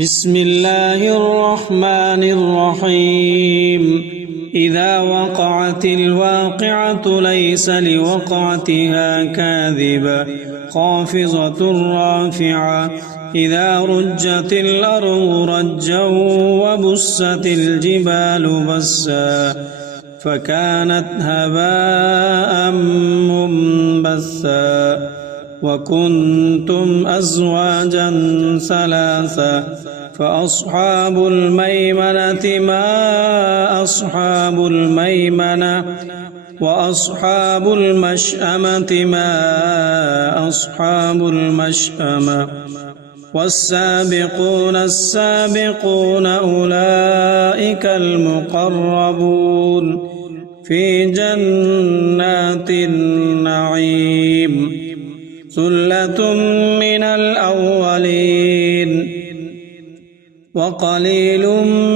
بسم الله الرحمن الرحيم إذا وقعت الواقعة ليس لوقعتها كاذبة خافضة رافعة إذا رجت الأرض رجا وبست الجبال بسا فكانت هباء منبثا وكنتم أزواجا ثلاثة فأصحاب الميمنة ما أصحاب الميمنة وأصحاب المشأمة ما أصحاب المشأمة والسابقون السابقون أولئك المقربون في جنات النعيم ثلة من الأولين وقليل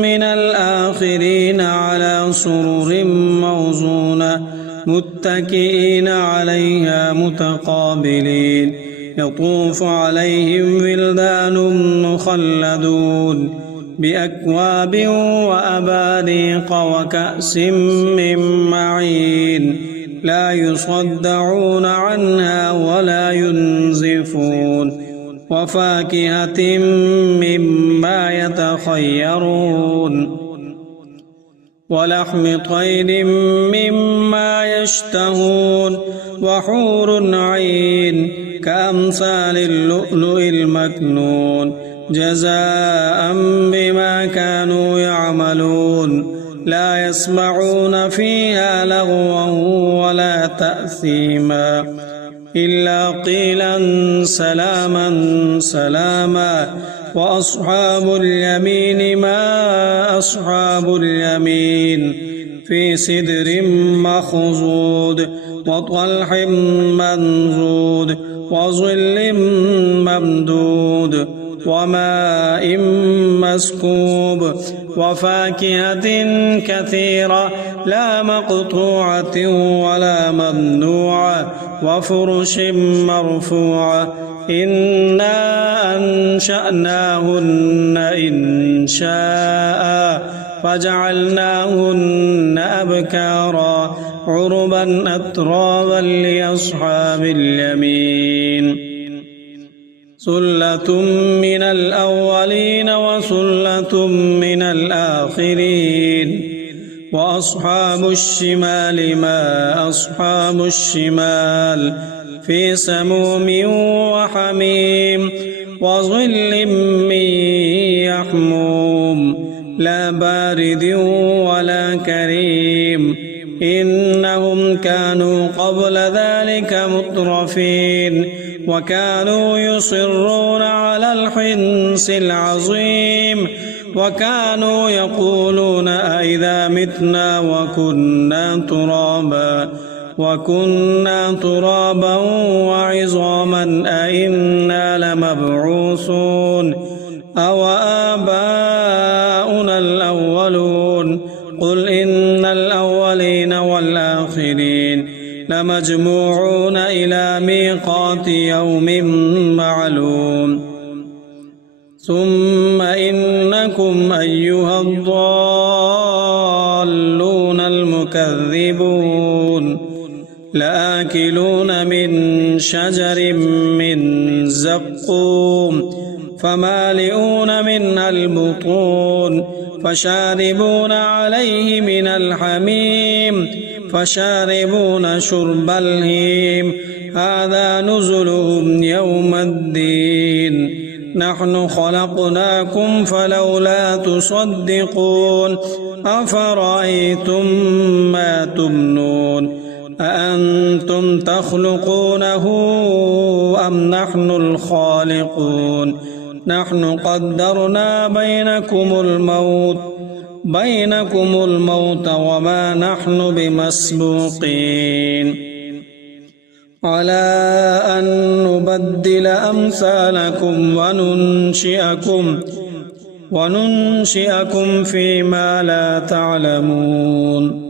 من الآخرين على سرر موزونة متكئين عليها متقابلين يطوف عليهم ولدان مخلدون بأكواب وأباريق وكأس من معين لا يصدعون عنها ولا ينزفون وفاكهة مما يتخيرون ولحم طير مما يشتهون وحور عين كأمثال اللؤلؤ المكنون جزاء بما كانوا يعملون لا يسمعون فيها لغوا ولا تأثيما إلا قيلا سلاما سلاما وأصحاب اليمين ما أصحاب اليمين في سدر مخضود وطلح منضود وظل ممدود وماء مسكوب وفاكهة كثيرة لا مقطوعة ولا ممنوعة وفرش مرفوعة إنا أنشأناهن إنشاء فجعلناهن أبكارا عربا أترابا لأصحاب اليمين ثلة من الأولين وثلة من الآخرين وأصحاب الشمال ما أصحاب الشمال في سموم وحميم وظل من يحموم لا بارد ولا كريم إنهم كانوا قبل ذلك مترفين وكانوا يصرون على الحنث العظيم وكانوا يقولون أئذا متنا وكنا ترابا وعظاما أئنا لمبعوثون أو آباؤنا الأولون قل إن الأولين والآخرين لمجموعون إلى ميقات يوم معلوم ثم إنكم أيها الضالون المكذبون لآكلون من شجر من زقوم فمالئون منها البطون فشاربون عليه من الحميم فشاربون شرب الهيم هذا نزلهم يوم الدين نحن خلقناكم فلولا تصدقون أفرأيتم ما تمنون أأنتم تخلقونه أم نحن الخالقون نحن قدرنا بينكم الموت وما نحن بمسبوقين على أن نبدل أمثالكم وننشئكم فيما لا تعلمون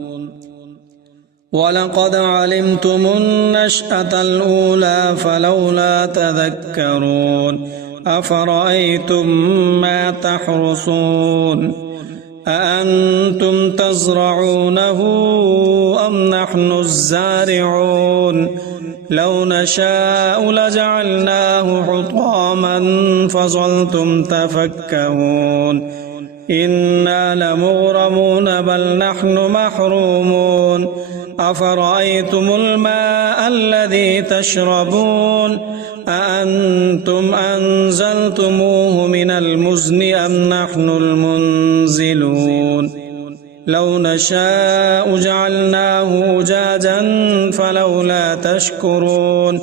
ولقد علمتم النشأة الأولى فلولا تذكرون أفرأيتم ما تحرثون أأنتم تزرعونه أم نحن الزارعون لو نشاء لجعلناه حطاما فظلتم تفكهون إنا لمغرمون بل نحن محرومون أفرأيتم الماء الذي تشربون أأنتم أنزلتموه من المزن أم نحن المنزلون لو نشاء جعلناه أجاجا فلولا تشكرون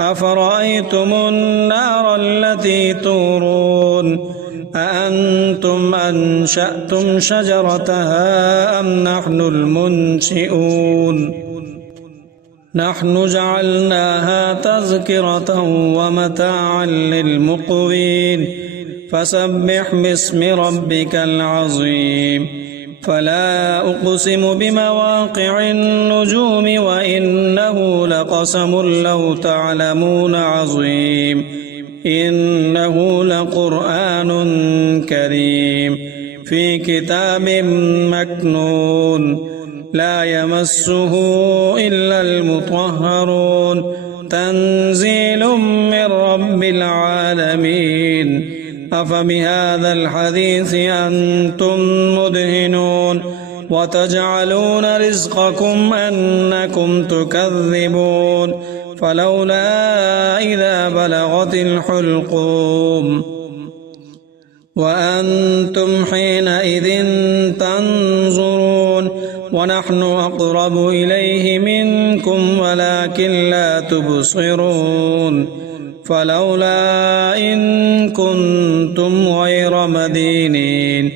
أفرأيتم النار التي تورون أأنتم أنشأتم شجرتها أم نحن المنشئون نحن جعلناها تذكرة ومتاعا للمقوين فسبح باسم ربك العظيم فلا أقسم بمواقع النجوم وإنه لقسم لو تعلمون عظيم إنه لقرآن كريم في كتاب مكنون لا يمسه إلا المطهرون تنزيل من رب العالمين أفبهذا الحديث أنتم مدهنون وتجعلون رزقكم أنكم تكذبون فلولا إذا بلغت الحلقوم وأنتم حينئذ تنظرون ونحن أقرب إليه منكم ولكن لا تبصرون فلولا إن كنتم غير مدينين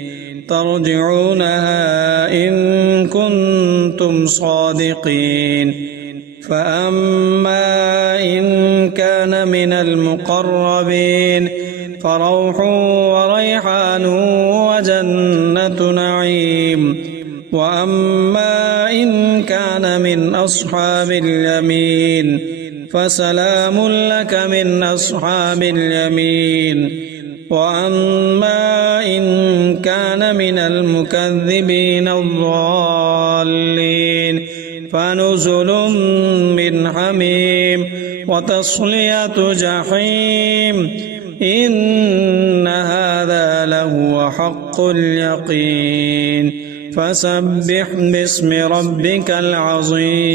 ترجعونها إن كنتم صادقين فأما إن كان من المقربين فروح وريحان وجنة نعيم وأما إن كان من أصحاب اليمين فسلام لك من أصحاب اليمين وأما إن كان من المكذبين الضالين فنزل من حميم وتصلية جحيم إن هذا لهو حق اليقين فسبح باسم ربك العظيم